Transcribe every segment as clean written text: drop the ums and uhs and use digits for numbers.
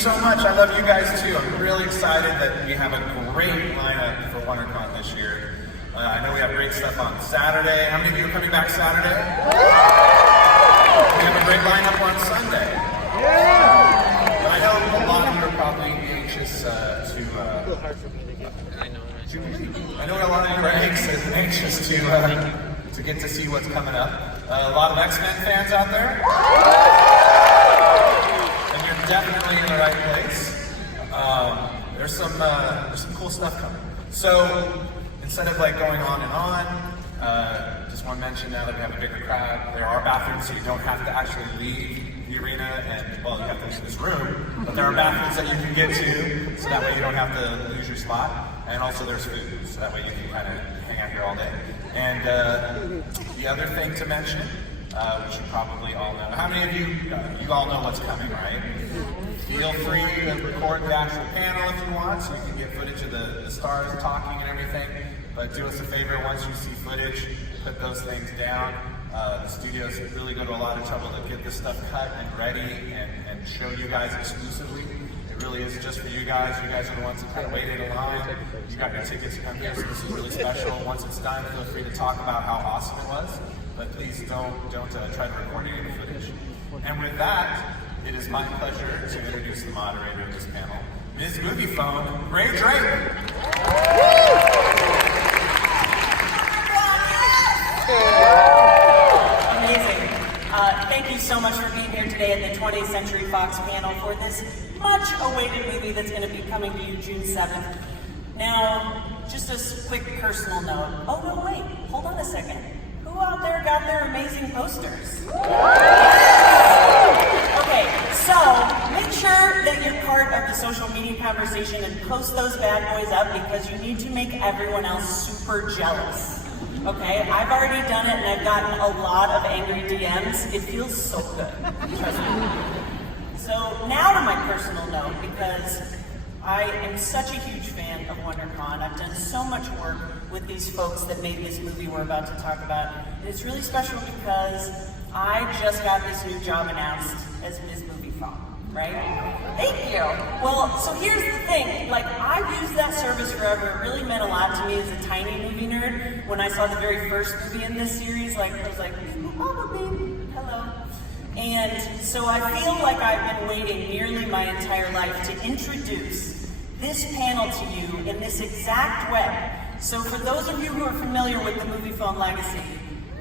so much. I love you guys too. I'm really excited that we have a great lineup for Wondercon this year. I know we have great stuff on Saturday. How many of you are coming back Saturday? We have a great lineup on Sunday. I know a lot of you are probably anxious I know a lot of you are anxious to get to see what's coming up. A lot of X-Men fans out there. And you're definitely in the right place. There's some cool stuff coming. So instead of like going on and on, just want to mention now that we have a bigger crowd, there are bathrooms, so you don't have to actually leave the arena, and well, you have to leave this room, but there are bathrooms that you can get to, so that way you don't have to lose your spot. And also there's food, so that way you can kind of hang out here all day. And the other thing to mention, which you probably all know, how many of you all know what's coming, right? Feel free to record the actual panel if you want, so you can get footage of the stars talking and everything. But do us a favor, once you see footage, put those things down. The studios really go to a lot of trouble to get this stuff cut and ready and show you guys exclusively. It really is just for you guys. You guys are the ones that kind of waited in line. You got your tickets to come here, so this is really special. Once it's done, feel free to talk about how awesome it was. But please don't try to record any of the footage. And with that, it is my pleasure to introduce the moderator of this panel, Ms. Movie Phone, Ray Drake. Amazing. Thank you so much for being here today at the 20th Century Fox panel for this much-awaited movie that's going to be coming to you June 7th. Now, just a quick personal note. Oh, no, wait. Hold on a second. Who out there got their amazing posters? Okay, so make sure that you're part of the social media conversation and post those bad boys up because you need to make everyone else super jealous. Okay, I've already done it and I've gotten a lot of angry DMs. It feels so good. Trust me. So now to my personal note, because I am such a huge fan of Wondercon. I've done so much work with these folks that made this movie we're about to talk about. And it's really special because I just got this new job announced as Ms. Movie Phone, right? Thank you. Well, so here's the thing. Like, I've used that service forever. It really meant a lot to me as a tiny movie nerd. When I saw the very first movie in this series, like, I was like, oh, baby, hello. And so I feel like I've been waiting nearly my entire life to introduce this panel to you in this exact way. So for those of you who are familiar with the Movie Phone legacy,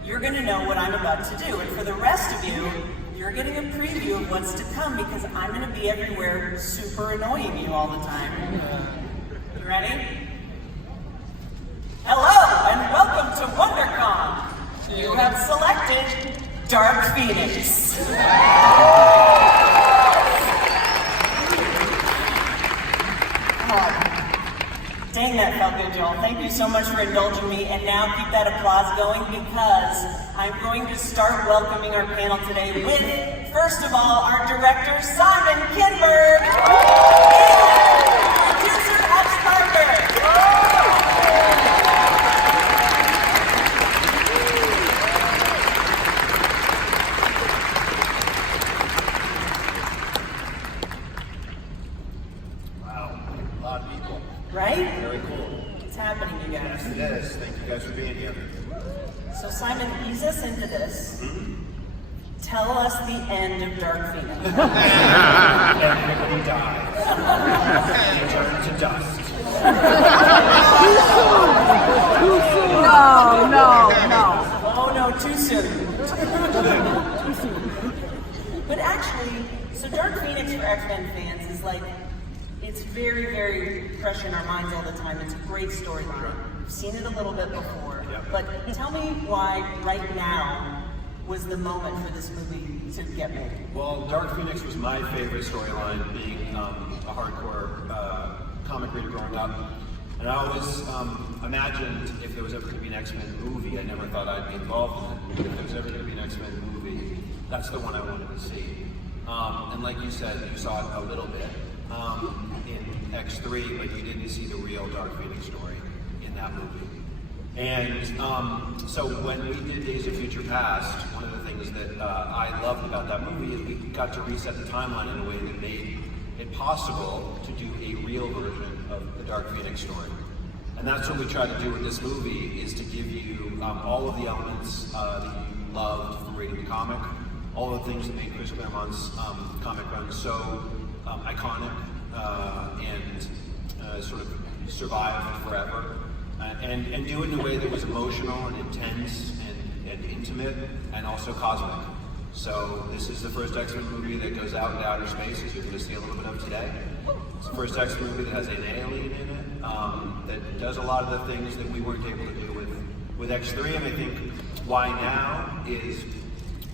you're going to know what I'm about to do. And for the rest of you, you're getting a preview of what's to come because I'm going to be everywhere super annoying you all the time. You ready? Hello and welcome to WonderCon. You have selected Dark Phoenix. Dang, that felt good, Joel. Thank you so much for indulging me. And now keep that applause going because I'm going to start welcoming our panel today with, first of all, our director, Simon Kinberg, and producer, Alex Parker. Wow, a lot of people. Right? Very cool. It's happening, you guys. Yes, it is. Thank you guys for being here. So Simon, ease us into this. Tell us the end of Dark Phoenix. Everybody dies. They turn to dust. No. Oh no, too soon. But actually, so Dark Phoenix for X-Men fans is like, it's very, very fresh in our minds all the time. It's a great storyline. We've seen it a little bit before. Yep. But tell me why right now was the moment for this movie to get made. Well, Dark Phoenix was my favorite storyline, being a hardcore comic reader growing up. And I always imagined if there was ever going to be an X-Men movie, I never thought I'd be involved in it. If there was ever going to be an X-Men movie, that's the one I wanted to see. And like you said, you saw it a little bit in X3, but you didn't see the real Dark Phoenix story in that movie. And so when we did Days of Future Past, one of the things that I loved about that movie is we got to reset the timeline in a way that made it possible to do a real version of the Dark Phoenix story. And that's what we try to do with this movie, is to give you all of the elements that you loved from reading the comic, all the things that made Chris Claremont's comic run so iconic and sort of survive forever, and do it in a way that was emotional and intense and intimate and also cosmic. So this is the first X-Men movie that goes out into outer space, as you're going to see a little bit of today. It's the first X-Men movie that has an alien in it, that does a lot of the things that we weren't able to do with X3. And I think why now is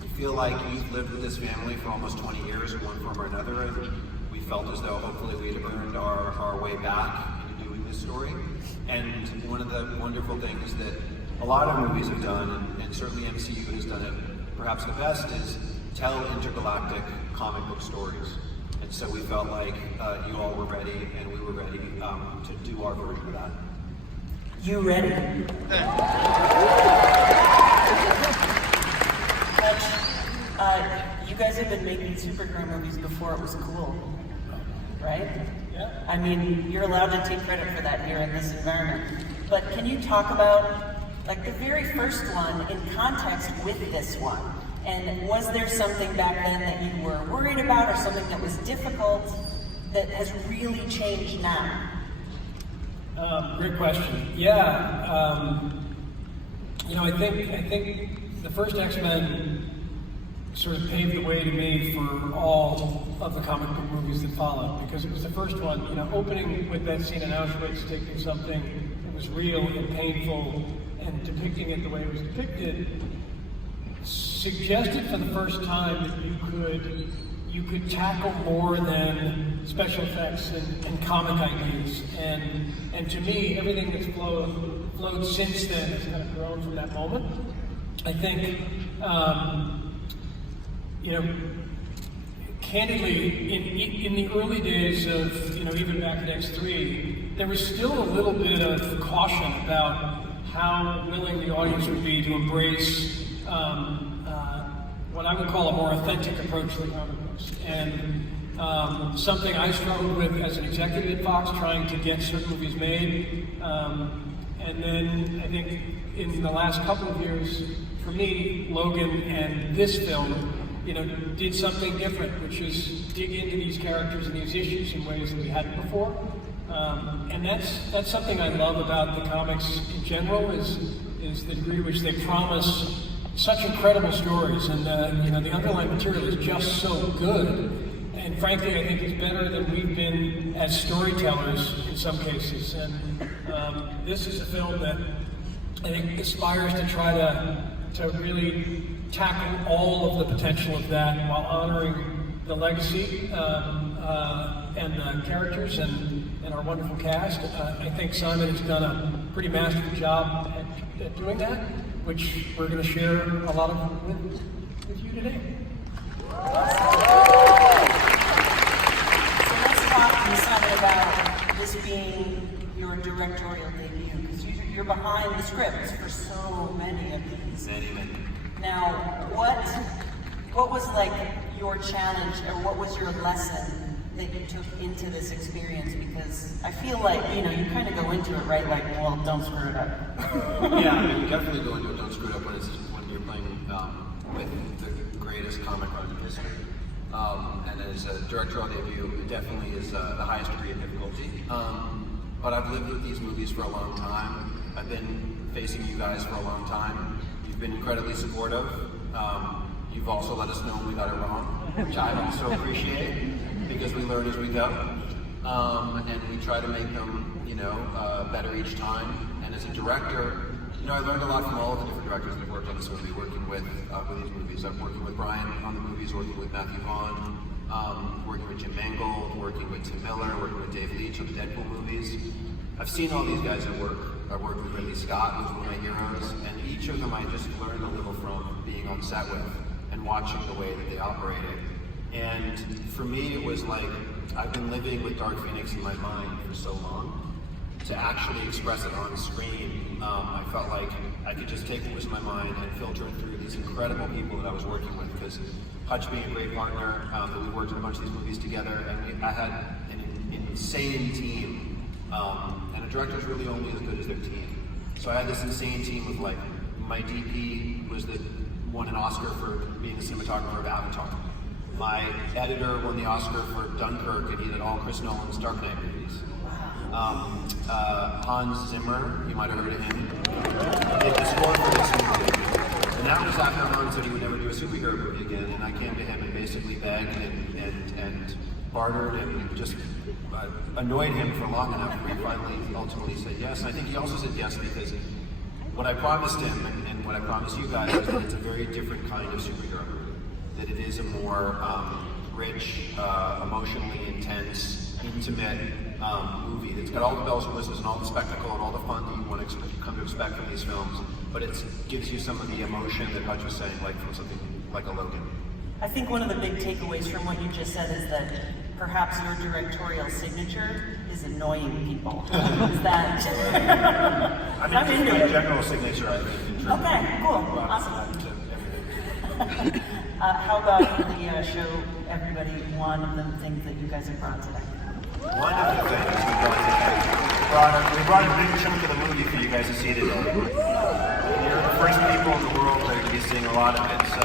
we feel like you've lived with this family for almost 20 years in one form or another, and we felt as though hopefully we had earned our way back into doing this story. And one of the wonderful things that a lot of movies have done, and certainly MCU has done it perhaps the best, is tell intergalactic comic book stories. And so we felt like you all were ready, and we were ready to do our version of that. You ready? You guys have been making superhero movies before it was cool, right? Yeah. I mean, you're allowed to take credit for that here in this environment. But can you talk about, like, the very first one in context with this one? And was there something back then that you were worried about, or something that was difficult that has really changed now? Great question. Yeah, I think the first X-Men sort of paved the way to me for all of the comic book movies that followed, because it was the first one, opening with that scene in Auschwitz, taking something that was real and painful and depicting it the way it was depicted, suggested for the first time that you could tackle more than special effects and comic ideas. And to me, everything that's flowed since then has kind of grown from that moment. I think, candidly, in the early days of, even back at X3, there was still a little bit of caution about how willing the audience would be to embrace what I would call a more authentic approach to the comic books. And something I struggled with as an executive at Fox, trying to get certain movies made. And then I think in the last couple of years, for me, Logan and this film, did something different, which is dig into these characters and these issues in ways that we hadn't before. And that's something I love about the comics in general, is the degree which they promise such incredible stories, and the underlying material is just so good. And frankly, I think it's better than we've been as storytellers in some cases. And this is a film that I think aspires to try to really tackle all of the potential of that while honoring the legacy and the characters and our wonderful cast. I think Simon has done a pretty masterful job at doing that, which we're going to share a lot of with you today. So let's talk, Simon, about this being your directorial debut, because you're behind the scripts for so many of these. Many. Now, what was like your challenge, or what was your lesson that you took into this experience? Because I feel like, you kind of go into it, right, like, well, don't screw it up. Yeah, I mean, you definitely go into it, don't screw it up when you're playing with the greatest comic run in history. And as a directorial debut, it definitely is the highest degree of difficulty. But I've lived with these movies for a long time. I've been facing you guys for a long time. You've been incredibly supportive. You've also let us know when we got it wrong, which I also appreciate, because we learn as we go. And we try to make them, better each time. And as a director, I learned a lot from all of the different directors that have worked on this movie, working with these movies. I'm working with Brian on the movies, working with Matthew Vaughn, working with Jim Mangold, working with Tim Miller, working with Dave Leitch on the Deadpool movies. I've seen all these guys at work. I've worked with Ridley Scott, who's one of my heroes, and each of them I just learned a little from being on set with and watching the way that they operated. And for me, it was like, I've been living with Dark Phoenix in my mind for so long, to actually express it on screen, I felt like I could just take what was in my mind and filter it through these incredible people that I was working with. Because Hutch being a great partner, that we worked in a bunch of these movies together, and I had an insane team. And a director's really only as good as their team. So I had this insane team of like, my DP was the won an Oscar for being the cinematographer of Avatar. My editor won the Oscar for Dunkirk, and he did all Chris Nolan's Dark Knight movies. Hans Zimmer, you might have heard of him, did the score for this movie. And that was after Hans said he would never do a superhero movie again, and I came to him and basically begged and bartered and just annoyed him for long enough where he finally ultimately said yes. And I think he also said yes because what I promised him and what I promised you guys is that it's a very different kind of superhero movie. That it is a more rich, emotionally intense, intimate movie that's got all the bells and whistles and all the spectacle and all the fun that you want to come to expect from these films, but it gives you some of the emotion that Hutch was saying, like from something like a Logan. I think one of the big takeaways from what you just said is that perhaps your directorial signature is annoying people. Is that? I mean, it's my general signature, I think. Okay, cool, awesome. How about you show everybody one of the things that you guys have brought today? One of the things we brought a big chunk of the movie for you guys to see today. You're the first people in the world that are going to be seeing a lot of it, so.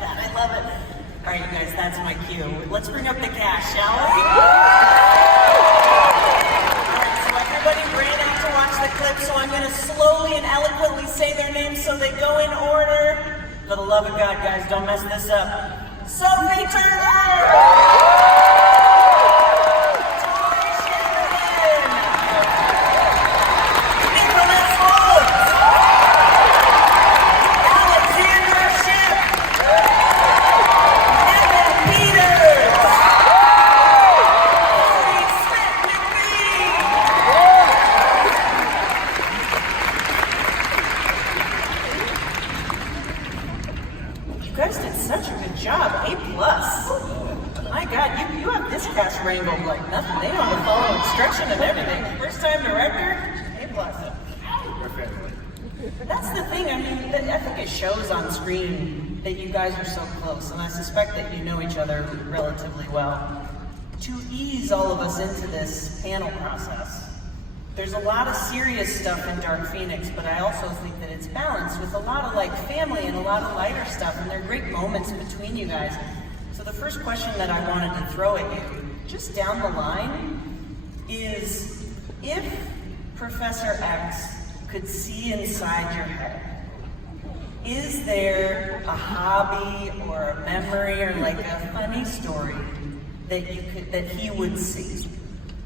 God, I love it. All right, you guys, that's my cue. Let's bring up the cast, shall we? All right, so everybody ran out to watch the clip, so I'm going to slowly and eloquently say their names so they go in order. For the love of God, guys, don't mess this up. Sophie Turner! Tori Sheridan! Nicholas Woods! Alexandra Shipp! Evan Peters! Lee Smith McPhee! You guys did such a good job. A+. My God, you have this cast wrangled like nothing. They know to follow instruction and everything. First time director, A+. That's the thing. I mean, I think it shows on screen that you guys are so close, and I suspect that you know each other relatively well. To ease all of us into this panel process, there's a lot of serious stuff in Dark Phoenix, but I also think that it's balanced with a lot of like family and a lot of lighter stuff, and there are great moments between you guys. So the first question that I wanted to throw at you, just down the line, is if Professor X could see inside your head, is there a hobby or a memory or like a funny story that he would see?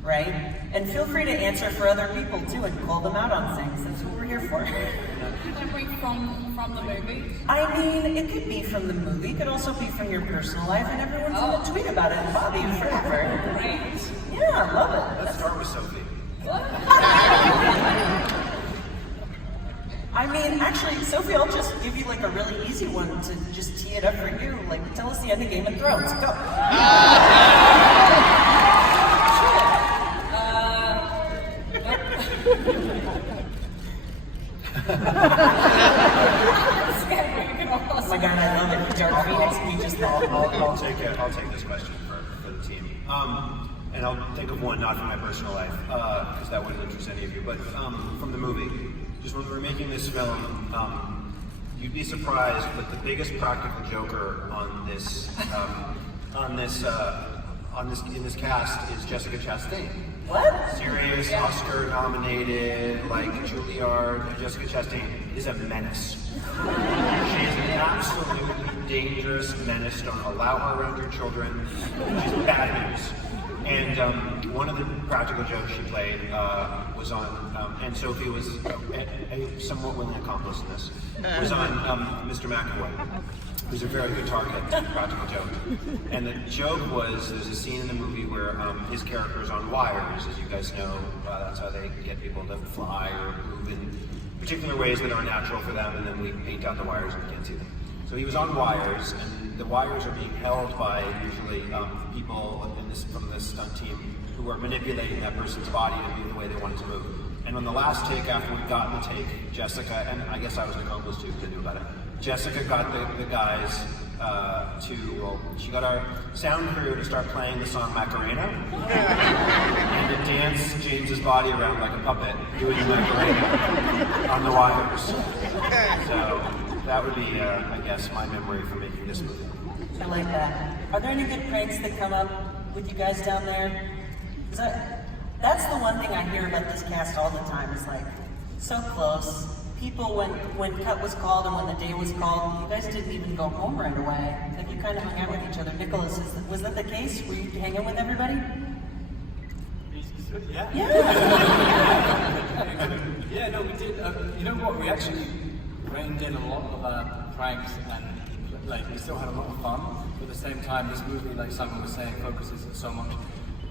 Right? And feel free to answer for other people too and call them out on things. That's what we're here for. Memory from the movie? I mean, it could be from the movie. It could also be from your personal life, and everyone's going to tweet about it and bother you forever. Great. Yeah, I love it. Let's start with Sophie. I mean, actually, Sophie, I'll just give you like a really easy one to just tee it up for you. Like, tell us the end of Game of Thrones. Go. Oh my God, I love it. Dark Phoenix, we just I'll take this question for the team. And I'll think of one not from my personal life, because that wouldn't interest any of you, but from the movie. Just when we were making this film, you'd be surprised, but the biggest practical joker in this cast is Jessica Chastain. What? Serious, Oscar-nominated, like Juilliard. Jessica Chastain is a menace. She is an absolutely dangerous menace. Don't allow her around your children. She's bad news. And one of the practical jokes she played was on, and Sophie was a somewhat willing accomplice in this, was on Mr. McAvoy, who's a very good target to the practical joke. And the joke was, there's a scene in the movie where his character is on wires, as you guys know. That's how they get people to fly or move in particular ways that aren't natural for them, and then we paint out the wires and we can't see them. So he was on wires, and the wires are being held by usually people from this stunt team who are manipulating that person's body to move the way they want it to move. And on the last take, after we'd gotten the take, Jessica, and I guess I was an accomplice too because I knew about it, Jessica got the guys she got our sound crew to start playing the song Macarena, and to dance James's body around like a puppet, doing the Macarena on the wires. So that would be, I guess, my memory for making this movie. I like that. Are there any good pranks that come up with you guys down there? That's the one thing I hear about this cast all the time. Is like, so close. People, when cut was called and when the day was called, you guys didn't even go home right away. Like, you kind of hung out with each other. Nicholas, was that the case? Were you hanging with everybody? Yeah. Yeah. Yeah, no, we did. You know what? We actually reined in a lot of pranks, and like we still had a lot of fun. But at the same time, this movie, like Simon was saying, focuses so much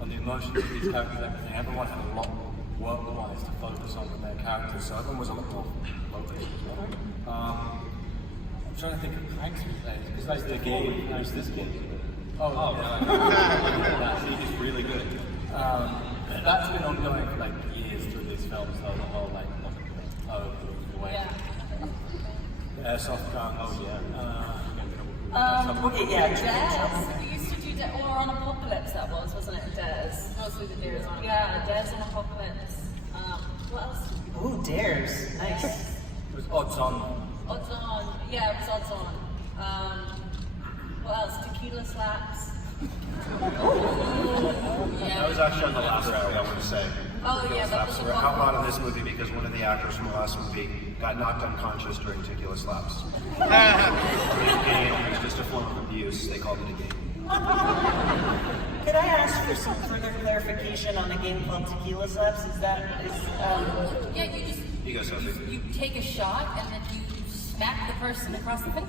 on the emotions of these characters and everything. Everyone had a lot work-wise to focus on with their characters, so everyone was a lot more focused as well. I'm trying to think of pranks we played. Because like the game, there's this game. Oh, yeah. See, he's really good. That's been ongoing for like years through these films, so the whole like, the way. Yeah. Airsoft gun, Okay, yeah. Dares. We used to do Dares, or on Apocalypse that was, wasn't it? Dares. Mostly the Dares on. Yeah, Dares on Apocalypse. What else? Ooh, dares. Nice. It was odds on. Odds on. Yeah, it was odds on. What else? Tequila slaps. That was actually on the last round, I want to say. Oh yeah, that was We're outlawed in this movie because one of the actors from the last movie got knocked unconscious during tequila slaps. It was a game, it was just a form of abuse, they called it a game. Could I ask for some further clarification on a game called Tequila Slaps? Yeah, you just You go, Sophie. you take a shot and then you smack the person across the face.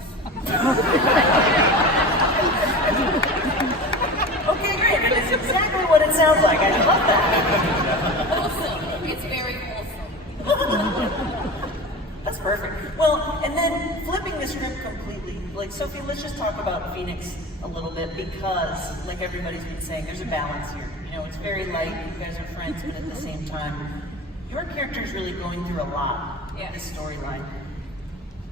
Okay, great. It is exactly what it sounds like. I love that. Awesome. It's very awesome. That's perfect. Well, and then flipping the script completely. Like, Sophie, let's just talk about Phoenix a little bit because, like everybody's been saying, there's a balance here. You know, it's very light. You guys are friends, but at the same time, your character is really going through a lot. Yeah. This storyline.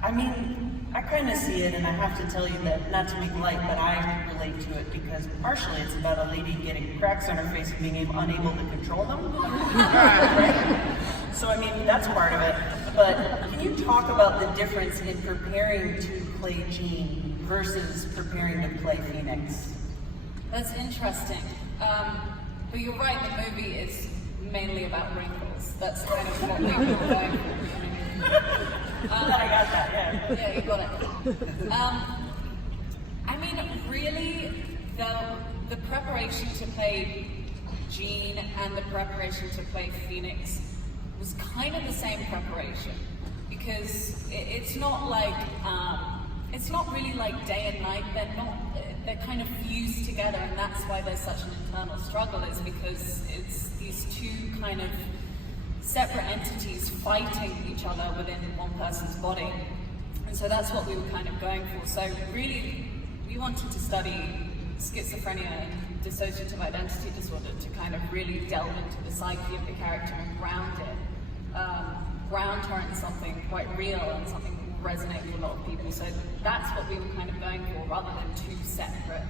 I mean, I kind of see it, and I have to tell you that, not to make light, but I relate to it because partially it's about a lady getting cracks on her face and being unable to control them. Right? So, I mean, that's part of it. But can you talk about the difference in preparing to play Jean versus preparing to play Phoenix? That's interesting. But you're right, the movie is mainly about wrinkles. That's kind of what we were going for. I got that, yeah. Yeah, you got it. I mean, really, the preparation to play Jean and the preparation to play Phoenix was kind of the same preparation because it's not like it's not really like day and night. They're kind of fused together, and that's why there's such an internal struggle. Is because it's these two kind of separate entities fighting each other within one person's body. And so that's what we were kind of going for. So really, we wanted to study schizophrenia and dissociative identity disorder to kind of really delve into the psyche of the character and ground her in something quite real and something that will resonate with a lot of people. So that's what we were kind of going for, rather than two separate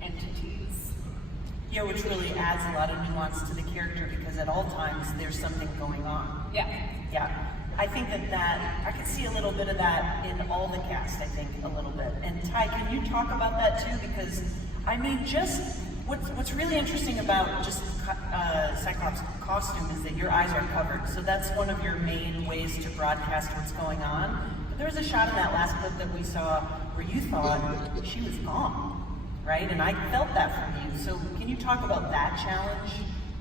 entities. Yeah, which really adds a lot of nuance to the character because at all times there's something going on. Yeah. Yeah. I think that I could see a little bit of that in all the cast, I think, a little bit. And Ty, can you talk about that too? Because, I mean, just what's really interesting about just Cyclops' costume is that your eyes are covered. So that's one of your main ways to broadcast what's going on. But there was a shot in that last clip that we saw where you thought she was gone. Right? And I felt that from you. So can you talk about that challenge?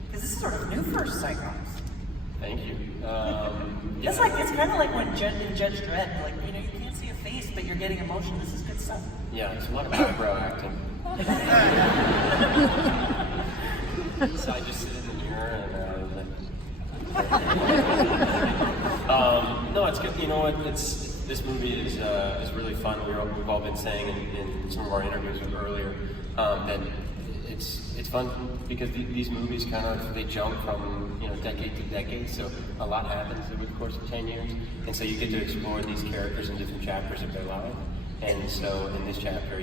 Because this is sort of new for Cyclops. Thank you. It's kind of like when in Judge Dredd, like, you know, you can't see a face, but you're getting emotion. This is good stuff. Yeah, it's a lot of eyebrow acting. So I just sit in the mirror and no, it's good. You know what? this movie is really fun. We've all been saying in some of our interviews earlier that it's fun because these movies kind of they jump from decade to decade. So a lot happens over the course of 10 years, and so you get to explore these characters in different chapters of their life. And so in this chapter,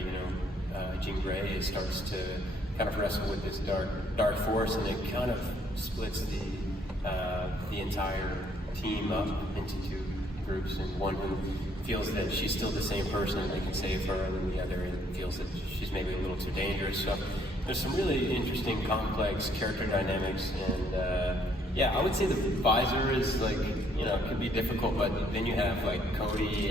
Jean Grey starts to kind of wrestle with this dark force, and it kind of splits the entire team up into two groups, and one who feels that she's still the same person and they can save her, and then the other feels that she's maybe a little too dangerous. So there's some really interesting, complex character dynamics, and I would say the visor is could be difficult, but then you have Cody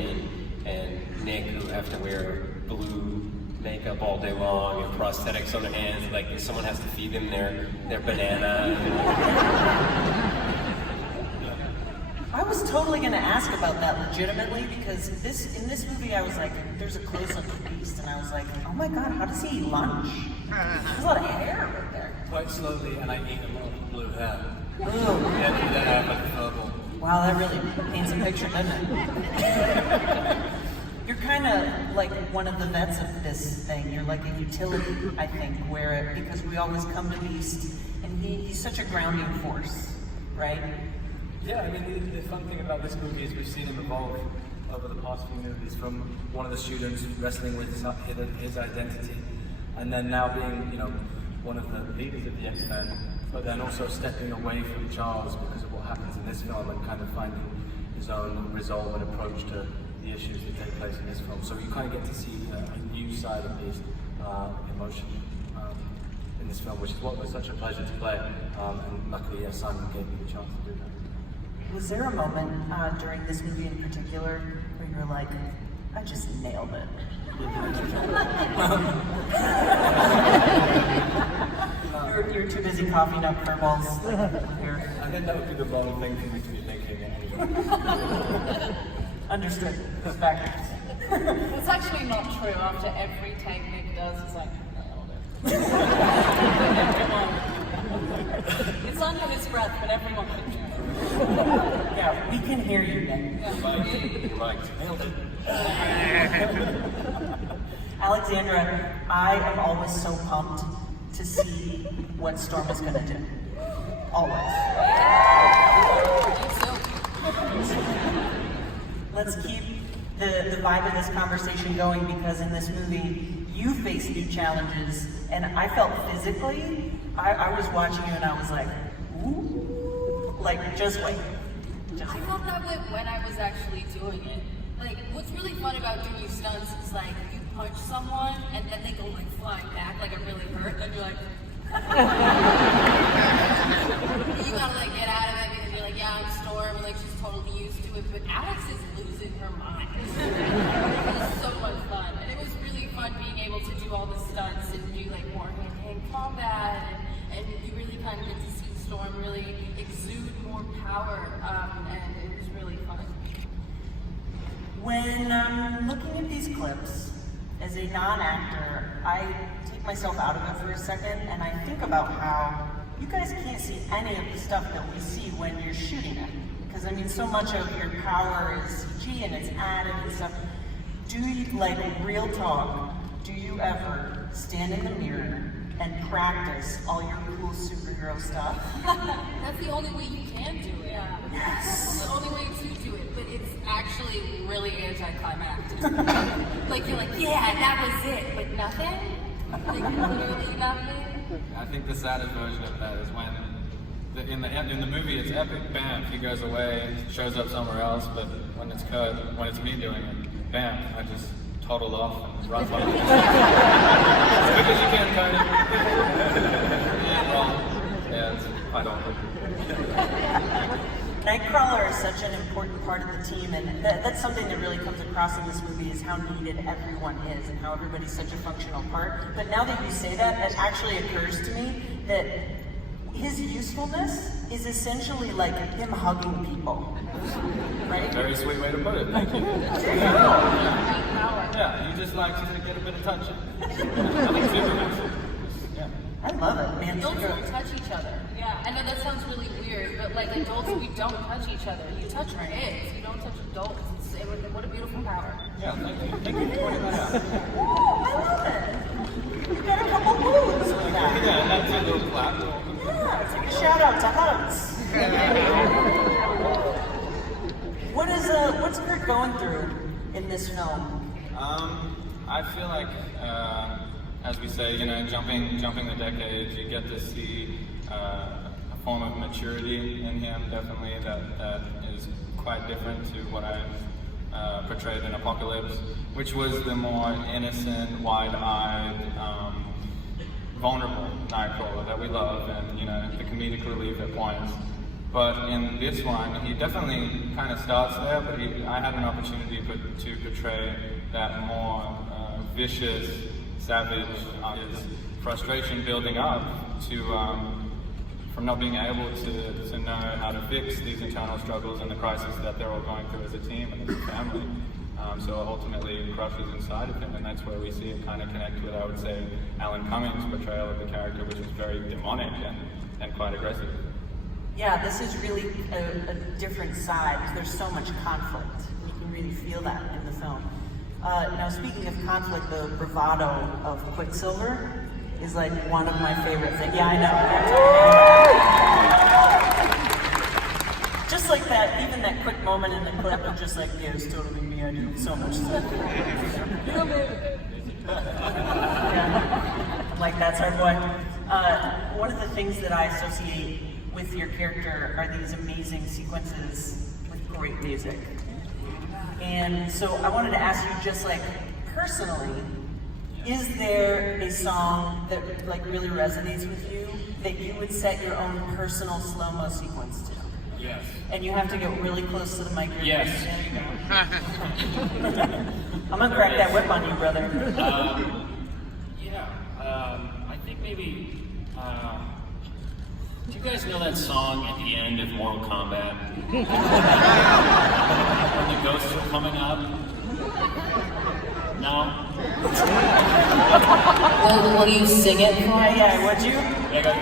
and Nick who have to wear blue makeup all day long and prosthetics on their hands, someone has to feed them their banana. I was totally going to ask about that legitimately, because in this movie I was like, there's a close-up of Beast, and I was like, oh my god, how does he eat lunch? There's a lot of hair right there. Quite slowly, and I eat a lot of blue hair. Ooh. Yeah, that I have like a verbal. Wow, that really paints a picture, doesn't it? You're kind of like one of the vets of this thing. You're like a utility, I think, because we always come to Beast, and he's such a grounding force, right? Yeah, I mean, the fun thing about this movie is we've seen him evolve over the past few movies, from one of the students wrestling with his identity, and then now being, one of the leaders of the X-Men, but then also stepping away from Charles because of what happens in this film, and kind of finding his own resolve and approach to the issues that take place in this film. So you kind of get to see a new side of his emotion in this film, which is what was such a pleasure to play, and luckily, Simon gave me the chance to do that. Was there a moment during this movie in particular where you were like, I just nailed it? You're too busy coughing up curveballs here. I think that would be the wrong thing for me to be thinking anyway. Understood. Respect. It's actually not true. After every take Nick does, he's like, nailed it. It's under his breath, but everyone can hear it. Yeah, we can hear you, Nick. Nailed it. Alexandra, I am always so pumped to see what Storm is going to do. Always. Let's keep the vibe of this conversation going, because in this movie, you face new challenges, and I felt physically, I was watching you and I was like, ooh. Just wait. I felt that way when I was actually doing it. What's really fun about doing stunts is you punch someone and then they go flying back it really hurt, and you're like, you gotta get out of it because you're like, yeah, I'm Storm, and she's totally used to it, but Alex is losing her mind. It was so much fun, and it was really fun being able to do all the stunts and do more hand-to-hand combat, and you really kind of get to see Storm really exude more power, and it was really fun. When I'm looking at these clips, as a non-actor, I take myself out of it for a second, and I think about how you guys can't see any of the stuff that we see when you're shooting it. Because so much of your power is CG and it's added and stuff. Do you, real talk, do you ever stand in the mirror and practice all your cool superhero stuff? That's the only way you can do it. Yeah. Yes. It's the only way to do it, but it's actually really anticlimactic. You're like, yeah, that was it, but nothing? Literally nothing? I think the saddest version of that is when, in the movie it's epic, bam, he goes away, shows up somewhere else, but when it's cut, when it's me doing it, bam, I just totaled off and run by. As quick as you can, kind of. Yeah, it's quite awkward. Nightcrawler is such an important part of the team, and that's something that really comes across in this movie, is how needed everyone is and how everybody's such a functional part. But now that you say that, it actually occurs to me that his usefulness is essentially him hugging people, right? Very sweet way to put it, thank you. Yeah, you just like to get a bit of touch. I think Superman. Yeah. I love it, man. Adults don't touch each other. Yeah. I know that sounds really weird, but like adults, we don't touch each other. You touch kids, you don't touch adults. What a beautiful power. Yeah, thank you for pointing that out. Oh, I love it. We've got a couple moves with that. Yeah, that's a little clap. Yeah, take a shout out to Hugs. What's Kurt going through in this film? I feel like, as we say, jumping the decades, you get to see a form of maturity in him, definitely, that is quite different to what I've portrayed in Apocalypse, which was the more innocent, wide-eyed, vulnerable Nightcrawler that we love, and the comedic relief at points. But in this one, he definitely kind of starts there, but I had an opportunity to portray that more vicious, savage, his frustration building up to from not being able to know how to fix these internal struggles and the crisis that they're all going through as a team and as a family. So ultimately it crushes inside of him, and that's where we see it kind of connect with, I would say, Alan Cummings' portrayal of the character, which is very demonic and quite aggressive. Yeah, this is really a different side. There's so much conflict. You can really feel that in the film. Now, speaking of conflict, the bravado of Quicksilver is like one of my favorite things. Yeah, I know. Just like that, even that quick moment in the clip of just like, yeah, it's totally me. I do so much stuff. Yeah. Like, that's our boy. One of the things that I associate with your character are these amazing sequences with great music. And so I wanted to ask you, just like personally, is there a song that like really resonates with you that you would set your own personal slow-mo sequence to? Yes. And you have to get really close to the mic. Yes. I'm gonna crack that whip on you, brother. I think maybe, do you guys know that song at the end of Mortal Kombat? When the ghosts are coming up? No? Will you sing it for us? Yeah, would you? I got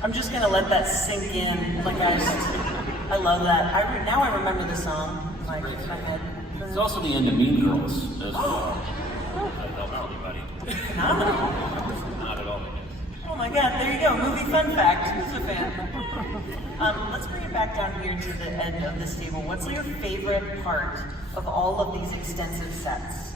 I'm just gonna let that sink in. Like I love that. Now I remember the song. Like in my head. It's also the end of Mean Girls as well. I don't know anybody. Phenomenal. Not at all. Oh my God! There you go. Movie fun fact. Who's a fan? Let's bring it back down here to the end of this table. What's your favorite part of all of these extensive sets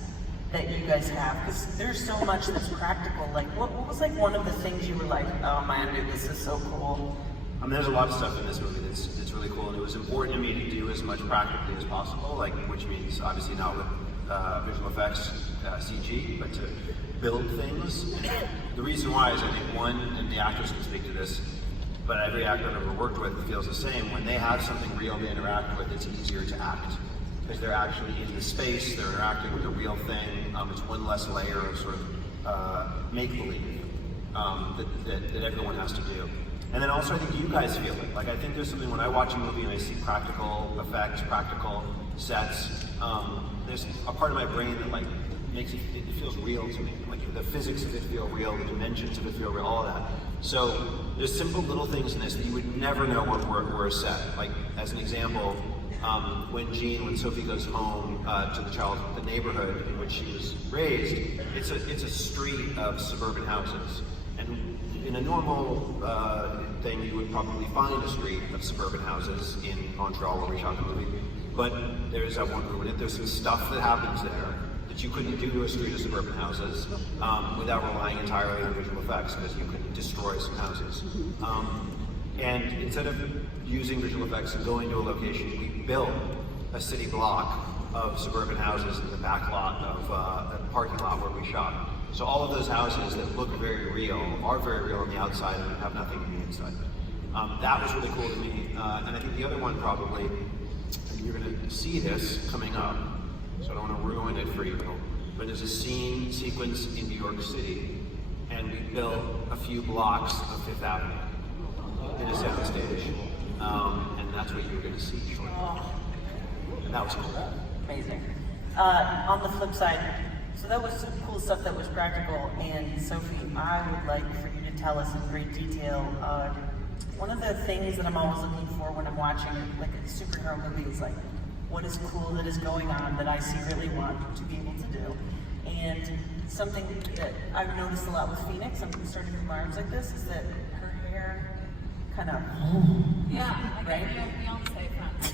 that you guys have? Because there's so much that's practical. Like, what was like one of the things you were like, oh man, dude, this is so cool? I mean, there's a lot of stuff in this movie that's really cool, and it was important to me to do as much practically as possible, like, which means obviously not with visual effects, CG, but to build things. And the reason why is, I think, one, and the actors can speak to this, but every actor I've ever worked with feels the same. When they have something real to interact with, it's easier to act, because they're actually in the space, they're interacting with a real thing. It's one less layer of sort of make-believe that everyone has to do. And then also I think you guys feel it. Like, I think there's something when I watch a movie and I see practical effects, practical sets, there's a part of my brain that like makes it feels real to me. Like the physics of it feel real, the dimensions of it feel real, all of that. So there's simple little things in this that you would never know were a set. Like, as an example, when Sophie goes home to the neighborhood in which she was raised, it's a street of suburban houses. And in a normal thing, you would probably find a street of suburban houses in Montreal where we shot the movie. But there's that one room in it. There's some stuff that happens there that you couldn't do to a street of suburban houses without relying entirely on visual effects, because you could destroy some houses. And instead of using visual effects and going to a location, we built a city block of suburban houses in the back lot of the parking lot where we shot. So all of those houses that look very real are very real on the outside and have nothing on the inside. That was really cool to me. And I think the other one probably, and you're going to see this coming up, so I don't want to ruin it for you. but there's a scene sequence in New York City, and we built a few blocks of Fifth Avenue in a soundstage, and that's what you were going to see shortly. And that was cool. Amazing. On the flip side, so that was some cool stuff that was practical, and Sophie, I would like for you to tell us in great detail, one of the things that I'm always looking for when I'm watching like a superhero movie is like, what is cool that is going on that I secretly want to be able to do. And something that I've noticed a lot with Phoenix, I'm starting to do my arms like this, is that her hair kind of, Yeah, I right? got Beyonce fans.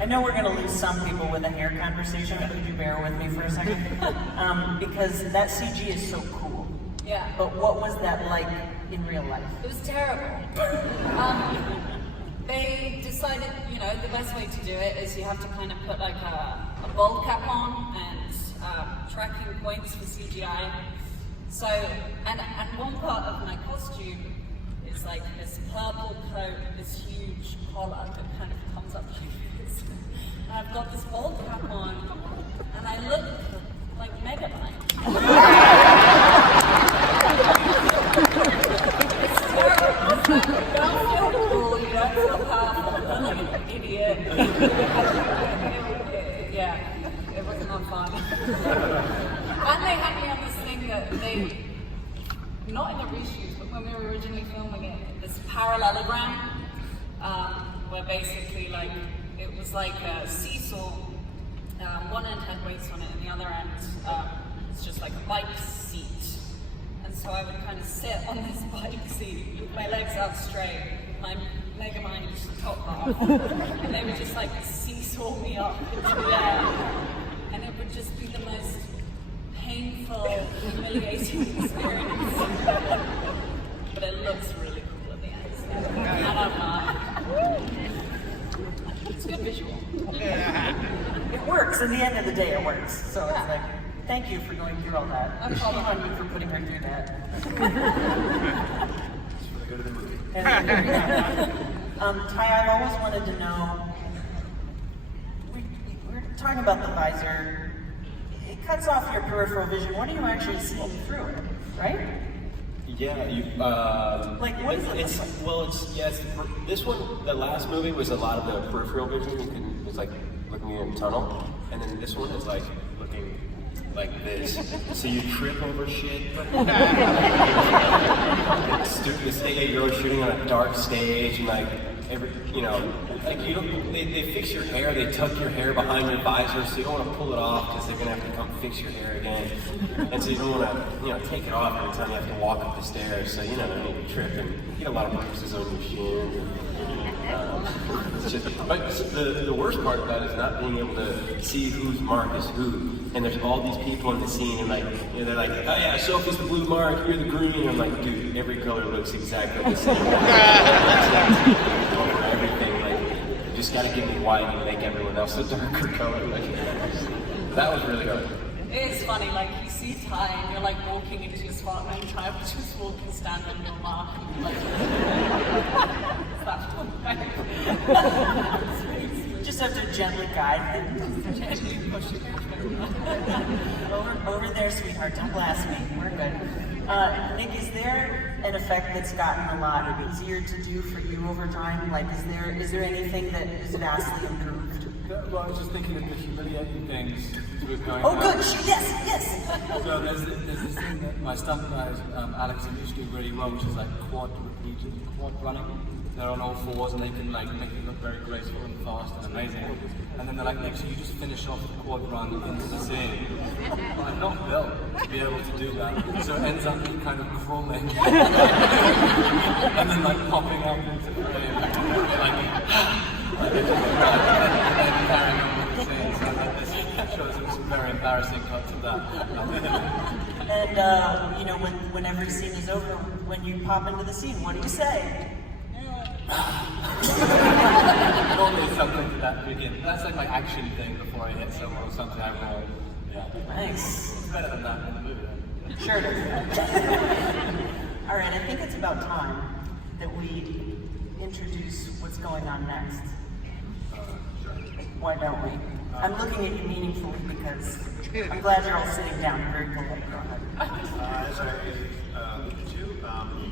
I know we're going to lose some people with a hair conversation, but could you bear with me for a second? Because that CG is so cool. Yeah. But what was that like in real life? It was terrible. They decided, you know, the best way to do it is you have to kind of put like a bowl cap on and tracking points for CGI. So, and one part of my costume is like this purple coat, this huge collar that kind of comes up like this. And I've got this bowl cap on, and I look like Megamind. It's terrible. You don't feel cool, you don't feel powerful, you look like an idiot. Yeah, it was not fun. And they had me on this thing that they, not in the reshoots, but when we were originally filming it, this parallelogram, where basically like, it was like a seesaw, one end had weights on it and the other end it's just like a bike seat. And so I would kind of sit on this bike seat with my legs out straight, my Megamind top half, and they would just like seesaw me up into the air. And it would just be the most painful, humiliating experience. But it looks really cool at the end. And I'm not. It's a good visual. It works. In the end of the day, it works. So it's like, thank you for going through all that. No problem. Shame on you for putting her through that. It's for the good of the movie. Ty, I've always wanted to know, we're talking about the visor. It cuts off your peripheral vision. What are you actually seeing through it, right? Yeah, you. Like, what is it? This one, the last movie was a lot of the peripheral vision. It's like looking in a tunnel, and then this one is like looking like this. So you trip over shit. The stage you're shooting on a dark stage, and like like you don't. They fix your hair. They tuck your hair behind your visor, so you don't want to pull it off because they're gonna have to come fix your hair again. And so you don't want to, take it off every time you have to walk up the stairs. So you trip and you get a lot of bruises on your shin. But the worst part about it is not being able to see whose mark is who. And there's all these people in the scene, and they're like, oh yeah, Sophie's the blue mark, you're the green. And I'm like, dude, every color looks exactly the same. Over everything, you just gotta give me white and make everyone else a darker color. That was really hard. It is funny, like you see Ty and you're like walking into your spot and Ty was just walking standing in your mark and you're like, You just have to gently guide them. gently pushing it. Over there, sweetheart, don't blast me. We're good. Nick, is there an effect that's gotten a lot easier to do for you over time? Like, is there anything that is vastly improved? Well, I was just thinking of the humiliating things that were going Oh, on. good. Yes. So there's this thing that my stunt guys, Alex and Ish, do really well, which is like quad running. They're on all fours and they can like make it look very graceful and fast and amazing. And then they're like, Nick, so you just finish off the quad run into the scene. Well, I'm not built to be able to do that. So it ends up me kind of crawling. And then like popping up into the frame. And then carrying on with the scene. So this shows some very embarrassing cuts of that. And when every scene is over, when you pop into the scene, what do you say? Normally it's something to that begin. That's like my action thing before I hit someone or something. I roll. Yeah. Nice. It's better than that in the movie. Sure it is. All right, I think it's about time that we introduce what's going on next. Sure. Why don't we? I'm looking at you meaningfully because I'm glad you're all sitting down. You're very polite. As I alluded to,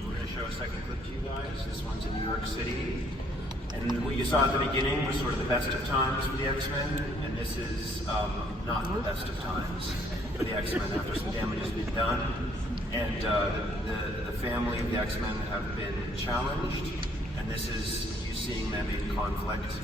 we're going to show a second clip to you guys. This one's in New York City. And what you saw at the beginning was sort of the best of times for the X-Men, and this is not the best of times for the X-Men after some damage has been done. And the family of the X-Men have been challenged, and this is you seeing them in conflict.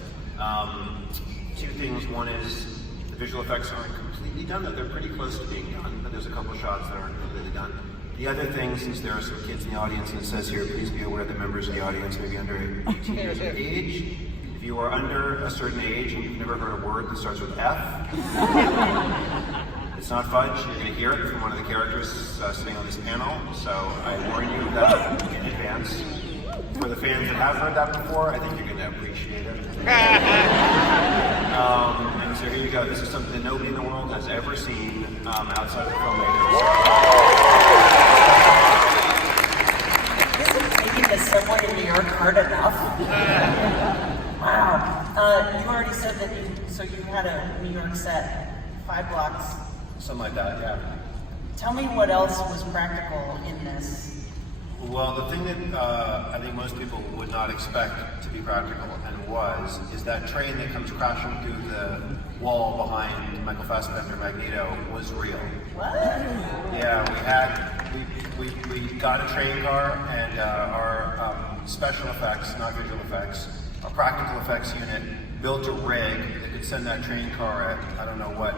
Two things. One is the visual effects aren't completely done, but they're pretty close to being done, but there's a couple shots that aren't completely done. The other thing, since there are some kids in the audience, and it says here, please be aware that members of the audience may be under 18 years of age. If you are under a certain age and you've never heard a word that starts with F, it's not fudge. You're going to hear it from one of the characters sitting on this panel, so I warn you of that in advance. For the fans that have heard that before, I think you're going to appreciate it. And so here you go. This is something that nobody in the world has ever seen outside of the filmmakers. Taking the subway in New York hard enough? Wow. You already said that you had a New York set, 5 blocks. Something like that, yeah. Tell me what else was practical in this. Well, the thing that I think most people would not expect to be practical, and is that train that comes crashing through the wall behind Michael Fassbender Magneto was real. What? Yeah, we got a train car, and our special effects, not visual effects, our practical effects unit built a rig that could send that train car at, I don't know what,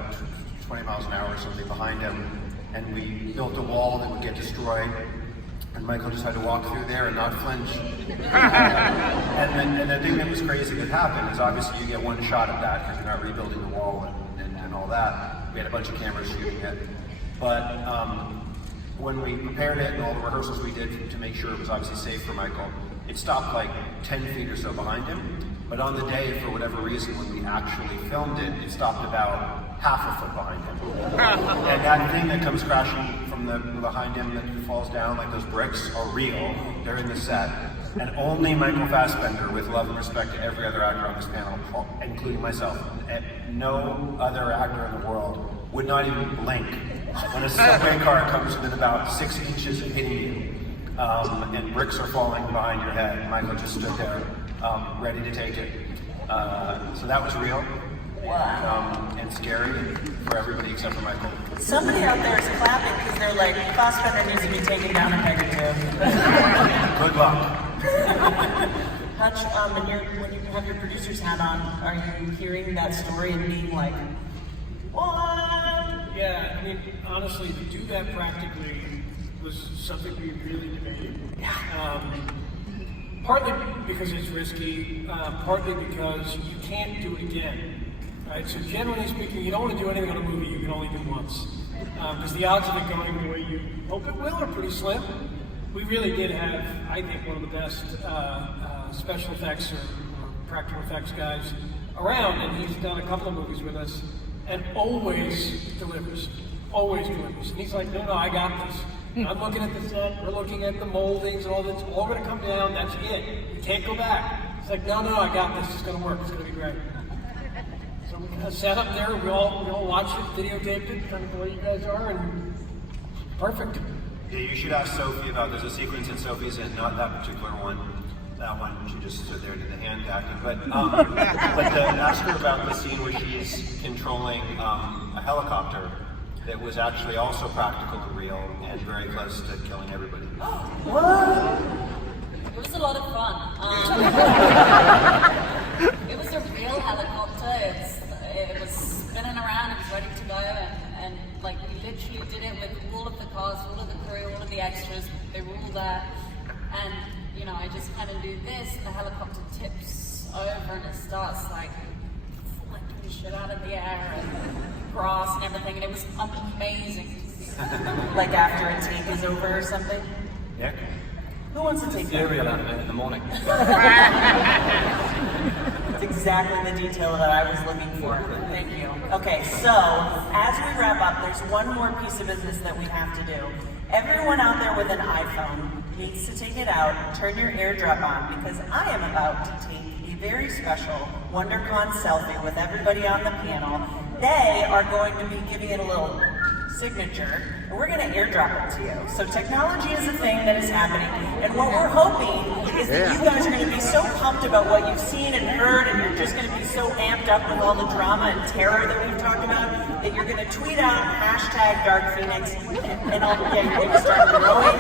20 miles an hour or something behind him, and we built a wall that would get destroyed. And Michael just had to walk through there and not flinch. and the thing that was crazy that happened is obviously you get one shot at that because you're not rebuilding the wall and all that. We had a bunch of cameras shooting it. But when we prepared it and all the rehearsals we did to make sure it was obviously safe for Michael, it stopped like 10 feet or so behind him. But on the day, for whatever reason, when we actually filmed it, it stopped about half a foot behind him. And that thing that comes crashing from behind him that falls down, like those bricks, are real. They're in the set. And only Michael Fassbender, with love and respect to every other actor on this panel, including myself, and no other actor in the world would not even blink when a subway car comes within about 6 inches of hitting you, and bricks are falling behind your head. Michael just stood there, ready to take it. So that was real. Wow. And scary for everybody except for Michael. Somebody out there is clapping because they're like, Fassbender needs to be taken down a peg or two. Good luck. Hutch, when you have your producer's hat on, are you hearing that story and being like, what? Yeah, I mean, honestly, to do that practically was something we really debated. Partly because it's risky, partly because you can't do it again. Right? So generally speaking, you don't want to do anything on a movie you can only do once. Because the odds of it going the way you hope it will are pretty slim. We really did have, I think, one of the best special effects or practical effects guys around, and he's done a couple of movies with us, and always delivers. Always delivers. And he's like, no, I got this. I'm looking at the set, we're looking at the moldings and all that's all going to come down, that's it. We can't go back. It's like, no, I got this, it's going to work, it's going to be great. So we kind of sat up there, we all watched it, videotaped it, kind of the way you guys are, and perfect. Yeah, you should ask Sophie about, there's a sequence that Sophie's in, not that particular one. That one, she just stood there and did the hand acting. But ask her about the scene where she's controlling a helicopter that was actually also practical and real and very close to killing everybody. What? It was a lot of fun. It was a real helicopter. It was spinning around, it was ready to go, and like we literally did it with all of the cast, all of the crew, all of the extras. They were all there, and you know, I just kind of do this, the helicopter tips over, and it starts like flicking shit out of the air and grass and everything, and it was amazing. Like after a take is over or something? Yeah. Who wants to take that? Serial out of it in the morning. It's exactly the detail that I was looking for. Thank you. Okay, so as we wrap up, there's one more piece of business that we have to do. Everyone out there with an iPhone needs to take it out, turn your AirDrop on, because I am about to take a very special Wondercon selfie with everybody on the panel. They are going to be giving it a little signature, and we're going to airdrop it to you. So technology is a thing that is happening, and what we're hoping is that you guys are going to be so pumped about what you've seen and heard, and you're just going to be so amped up with all the drama and terror that we've talked about, that you're going to tweet out #DarkPhoenix, and you're going to start growing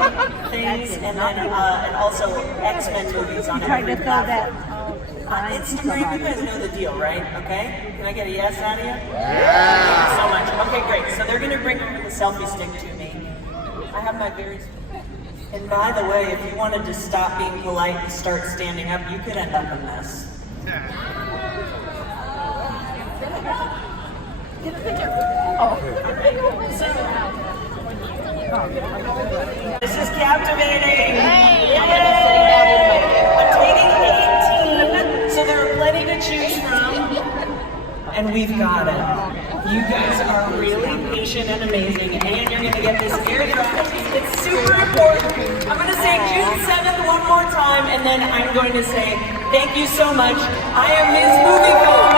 things, and then and also X-Men movies on every platform. Instagram, you guys know the deal, right? Okay? Can I get a yes out of you? Yeah! Thank you so much. Okay, great. So they're going to bring the selfie stick to me. I have my very... And by the way, if you wanted to stop being polite and start standing up, you could end up in this. Get a picture. Oh. So, this is captivating. Yay! I'm taking 18, so there are plenty to choose from. And we've got it. You guys are really patient and amazing, and you're going to get this airdrop. It's super important. I'm going to say June 7th one more time, and then I'm going to say thank you so much. I am Ms. Moviecon,